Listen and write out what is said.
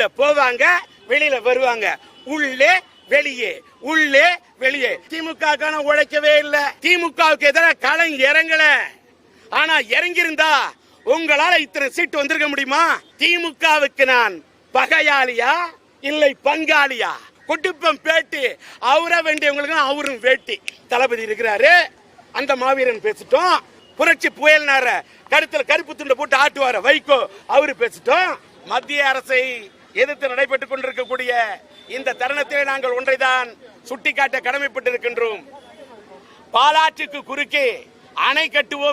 உள்ள போவாங்க, வெளியில வருவாங்க. உள்ளே வெளியே, உள்ளே வெளியே. திமுக உழைக்கவே இல்ல. திமுகவுக்கு எதிராக களம் இறங்கல. ஆனா இறங்கியிருந்தா உங்களால இத்தனை சீட்டு வந்திருக்க முடியுமா? திமுகவுக்கு நான் பகையாளியா இல்லை பங்காளியா? குடும்பம் பேட்டி அவர வேண்டியவங்களுக்கு அவரும் வேட்டி. தளபதி இருக்கிறாரு, அந்த மாவீரன் பேசிட்டோம். புரட்சி புயல்னார கருத்துல கருப்பு துண்டை போட்டு ஆட்டுவார வைகோ, அவரு பேசிட்டோம். மத்திய அரசை எதிர்த்து நடைபெற்றுக் கொண்டிருக்கக்கூடிய இந்த தருணத்தில் நாங்கள் ஒன்றைதான் சுட்டிக்காட்ட கடமைப்பட்டிருக்கின்றோம். பாலாற்றுக்கு குறுக்கே அணை கட்டுவோம்